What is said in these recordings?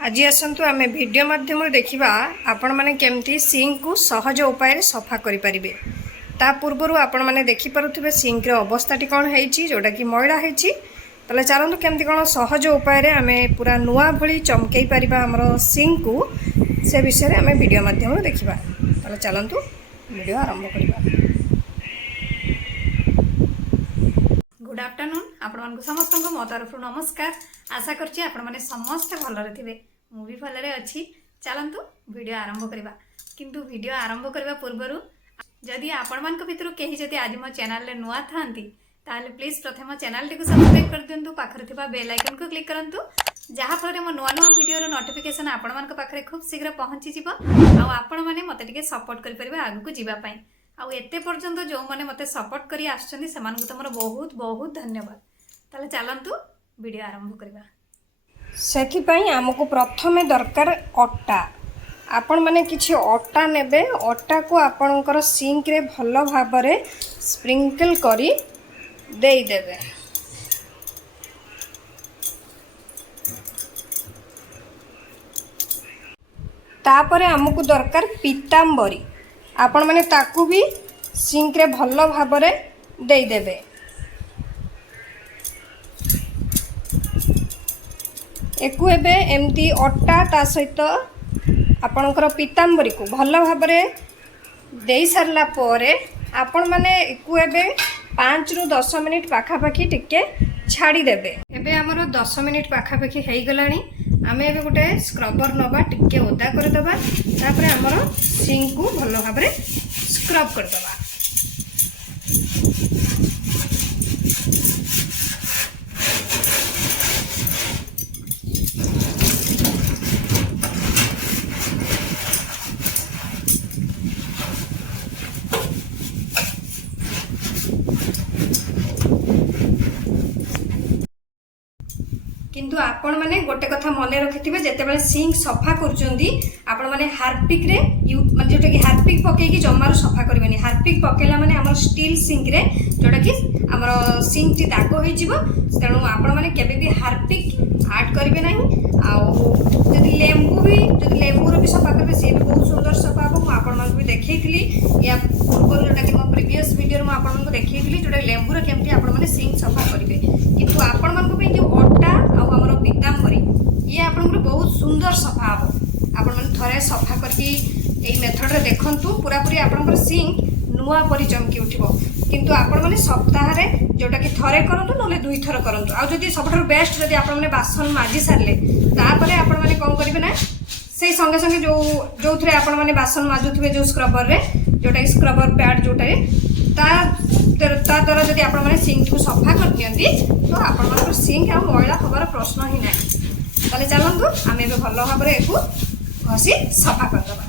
आज आसतु आम वीडियो माध्यम देखा आपण मैंने केमती सिंक को सहज उपाय सफा करें। ता पूर्वर आपण मैंने देखिपे सिंक अवस्था कौन है जोटा कि मैला होती चलतु केमती कौन सहज उपाय आम पूरा नुआ भली चमकई पार आमर सिंक को से विषय आम वीडियो माध्यम देखा। चलतु वीडियो आरंभ करवा। गुड आफ्टरनून आपण समस्त मो तरफ नमस्कार। आशा करछि आपण माने समस्त भलरे थिबे। मु भी भलरे अछि। चलंतु वीडियो आरंभ करबा। किंतु वीडियो आरंभ करबा पूर्वरु जदि आपण मानक भितरु केही जदि आज मो चैनल रे नुआ थांती ताले प्लीज प्रथम चैनल टी को सब्सक्राइब कर दियंतु। पाखरे थिबा बेल आइकन को क्लिक करंतु जहा फलरे मो नुआ नुआ वीडियो रो नोटिफिकेशन आपण मानक पाखरे खूब शीघ्र पहुंची जिवो आ आपण माने मते टिके सपोर्ट करि परिबा आगु को जिबा पई। आउ एते पर्यंत जो माने मते सपोर्ट करी आछछन्ती सेमानकु तमरो बहुत बहुत धन्यवाद। ताले चलंतु वीडियो आरंभ करबा। सेथि पई हमकु प्रथमे दरकार अट्टा। आपण माने किछि अट्टा नेबे। अट्टा को आपणकर सिंक रे भलो भाबरे स्प्रिंकल करी देई देबे। तापरे हमकु दरकार पीतांबरी। आपण माने ताकू भी सिंक रे भलो भाबरे देई देबे। एकु एबे एमती अट्टा ता सहित आपणकर पीतांबरी को भलो भाबरे देई सारला परे आपण माने एकु एबे 5 रु 10 मिनिट पाखापाखी टिके छाड़ी देबे। एबे हमरो 10 मिनिट पाखापाखी हेई गलानी। आमे एबे गोटे स्क्रबर नबा टिके ओदा कर दबा। तापरे हमरो सिंक को भलो भाबरे स्क्रब कर दबा। किंतु आपण माने गोटे कथा मन रखिथिबे जेतेबेले सिंक सफा करचोंदी आपण माने हार्पिक रे माने जोटा कि हार्पिक पकेकी जमारू सफा करबेनी। हार्पिक पकेला माने हमर स्टील सिंक रे जोटा कि हमर सिंक टी दाग होई जिवो। तेणु आपण माने केबे भी हार्पिक ऐड करबे नाही। आउ जदि लेंबू रो भी सफा करबे से भी बहुत सुंदर सफा हो। मु आपण मानकु भी देखैथिली या पूर्व जोटा कि मो प्रीवियस वीडियो में आपण मानकु देखैथिली जोटा लेंबू रो केमती आपण माने सिंक सफा करबे। किंतु आपण मानकु पे जो अट्टा आउ पीतांबरी ये आपन बहुत सुंदर सफा हो। आपण माने थरे सफा करके एई मेथड रे देखंतु पूरा पूरी आपन सिंक नुआ परि चमकी उठिबो। किंतु आपण माने सप्ताह रे जोटा कि थरे करंतु नले दुई थर करंतु। आ जदी सबठर बेस्ट जदी आपण माने बासन माजी सारले तापरे आपण माने कोन करिवे ना से संगे संगे जो थरे आपण माने बासन माजुथिबे जो स्क्रबर रे जोटा स्क्रबर पैड जोटा ता द्वारा जदि आपण माने सिंक को सफा कर दियंती तो आपण मानकर सिंक आ मैला हबार प्रश्न ही नाही। ताले चलंतु आमे बे भलो भाबरे एकु घसी सफा कर दबा।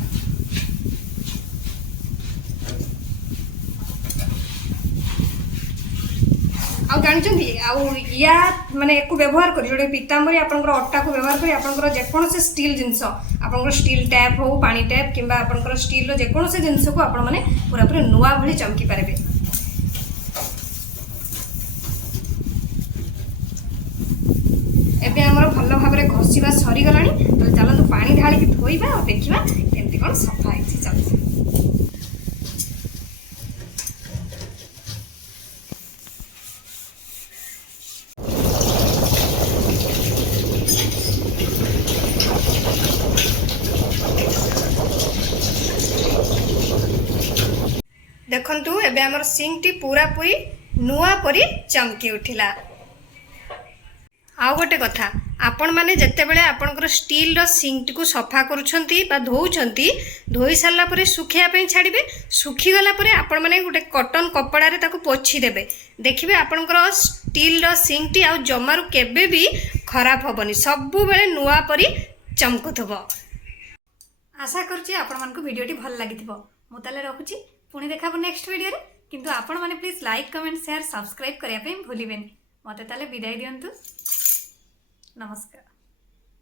आ जानिचंती आ या माने एकु व्यवहार करी जोडे पीतांबरी आपनकर अट्टा को व्यवहार करी आपनकर जे कोनसे स्टील जिंस आपनकर स्टील टैप हो पानी टैप किबा आपनकर स्टील रो जे कोनसे जिंस को आपण माने पूरा पूरा नुआ भली चमकी पारबे। एबे हमर भलो भाबरे घसीबा सरी गलानी। तो चलंतु पानी ढाली के धोइबा और देखिबा केमती कोन सफा हेछि। चलतु देखंतु एबे हमर सिंक टी पूरा पूरी नुआ परी चमकी उठिला। आउ गोटे कथा आपण माने जेते बेले आपनकर स्टील रो सिंक को सफा करूछंती बा धोउछंती धोई सारला परे सुखिया पे छाड़िबे। सुखी गला परे आपण माने गोटे कॉटन कपड़ा रे ताको पोछि देबे। देखिबे आपनकर स्टील रो सिंक टी आ जमारू केबे भी खराब होबनी सबु बेले नुआ परी चमकुथबो। आशा करछि आपण मानकु वीडियो टी भल लागिथिबो। मु ताले रखुछि पुणी देखाबो नेक्स्ट वीडियो रे। किंतु आपण माने please like comment share subscribe करिया पे भूलिबेनी। मते ताले विदाई दियंतु। नमस्कार।